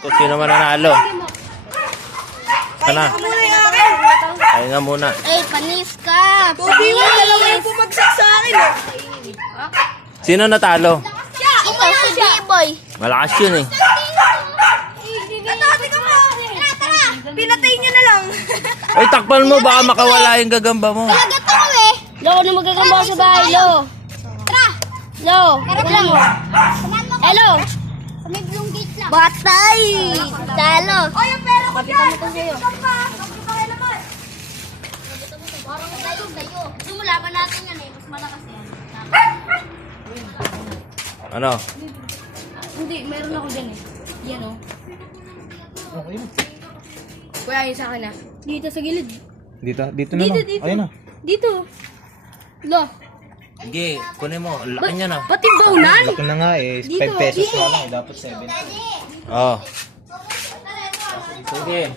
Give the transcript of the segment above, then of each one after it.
Kung sino man nanalo. Sana. Kaya nga muna. Ay, panis ka. Tubi mo, dalawa yung bumagsak sa akin eh. Sino natalo? Ito si B-boy. Malakas yun eh. Tatabi ka mo. Tara, pinatay niyo na lang. Ay, takpan mo. Baka makawala yung gagamba mo. Talaga to eh. Lo, ano magagamba sa bahay, Lo? Tara. Lo, wala mo. Hello. Sa may blue gate lang. Batay! Talo. O, yung pera ko Kapitan dyan. mo to sa'yo. Parang tayo. Gusto mo laban natin yan eh. Mas malakas yan. Ano? Hindi, meron ako dyan eh. Yan o. Okay na. Kuya, yun sa akin ah. Dito sa gilid. Dito na lang. Dito. Ayun na. Dito. Lo, Sige, kunin mo. Ang laki niya na. pati baunan. Laki na nga eh. 5 pesos na lang. Dapat 7. Oh. Sige.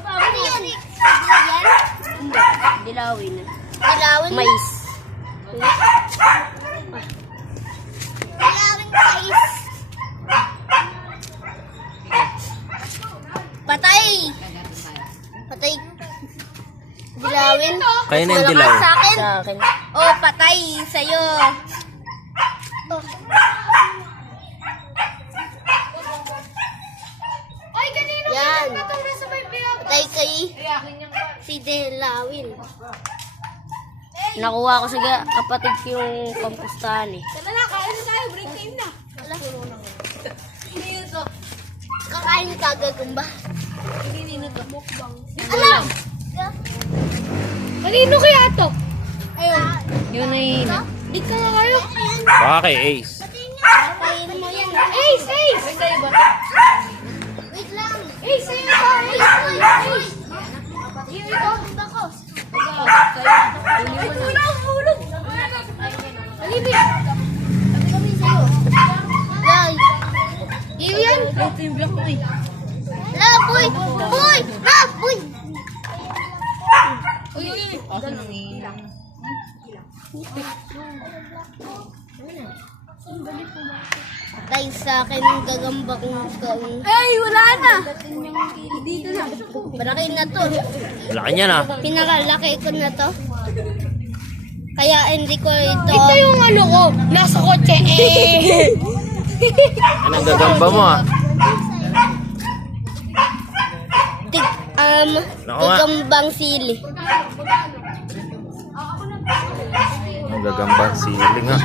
Ano yun? Dilawin. Dilawin. Mais. Dilawin guys. Patay. Patay. Dilawin. Kayo na yung Malakas dilaw. sa akin. Sa akin. Oh, patay sa'yo. Oh. Ay, kanino Yan. patay kay si Dilawin. Nakuha ko sa kapatid ko yung pampustahan eh. Tara na, kain na tayo. Break time na. Kakain ni Kagagamba. Alam! Kanino kaya to? Ayun. Yun na yun. Di ka nga kayo. Baka kay Ace. Kakain mo yan. Ace! Ace! Wait lang. Ace! Ace! Ace! Ace! Here we go. Bako. Ay, kulang! Hulog! Alibig! Sabi kami sa'yo. Yay. Iyo yan! Ito yung block mo eh. La, boy! Boy! La, boy! Uy, uy, uy. Patay sa akin ng gagamba kong kaong. Ay, wala na! Dito na. Malaki na to. Laki niya na. Pinakalaki ko na to. Kaya hindi ko ito. Ito yung ano ko, nasa kotse eh. Anong gagamba mo ah? Naku nga. Gagambang sili. Ang gagambang siling ah.